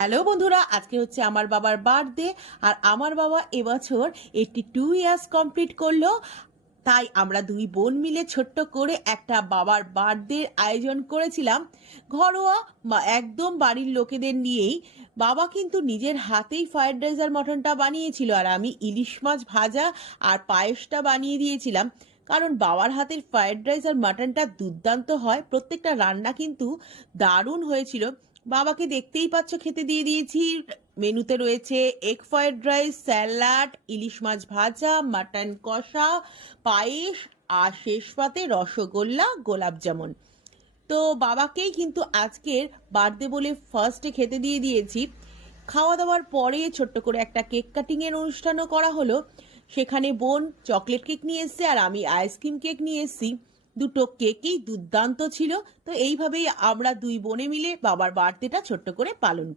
Hello বন্ধুরা, আজকে হচ্ছে আমার বাবার বার্থডে। আর আমার বাবা এবছর 82 ইয়ার্স কমপ্লিট করলো। তাই আমরা দুই বোন মিলে ছোট্ট করে একটা বাবার বার্থডে আয়োজন করেছিলাম। ঘরোয়া একদম বাড়ির লোকেদের নিয়েই। বাবা কিন্তু নিজের হাতেই ফ্রাইড রাইস আর মটনটা বানিয়েছিল, আর আমি ইলিশ মাছ ভাজা আর পায়েসটা বানিয়ে দিয়েছিলাম। কারণ বাবার হাতের ফ্রাইড রাইস আর মাটনটা দুর্দান্ত হয়, প্রত্যেকটা রান্না কিন্তু দারুণ হয়েছিল। বাবাকে দেখতেই পাচ্ছ খেতে দিয়ে দিয়েছি। মেনুতে রয়েছে এগ ফ্রাইড রাইস, স্যালাড, ইলিশ মাছ ভাজা, মাটন কষা, পায়েস, আর শেষ পাতে রসগোল্লা, গোলাপ জামুন। তো বাবাকেই কিন্তু আজকের বার্থডে বলে ফার্স্টে খেতে দিয়ে দিয়েছি। খাওয়া দাওয়ার পরে ছোট্ট করে একটা কেক কাটিং এর অনুষ্ঠানও করা হলো। সেখানে বোন চকলেট কেক নিয়ে এসছে আর আমি আইসক্রিম কেক নিয়ে এসেছি। দুটো কেকই দুর্দান্ত ছিল। তো এইভাবেই আমরা দুই বোনে মিলে বাবার বার্থডেটা ছোট্ট করে পালন করি।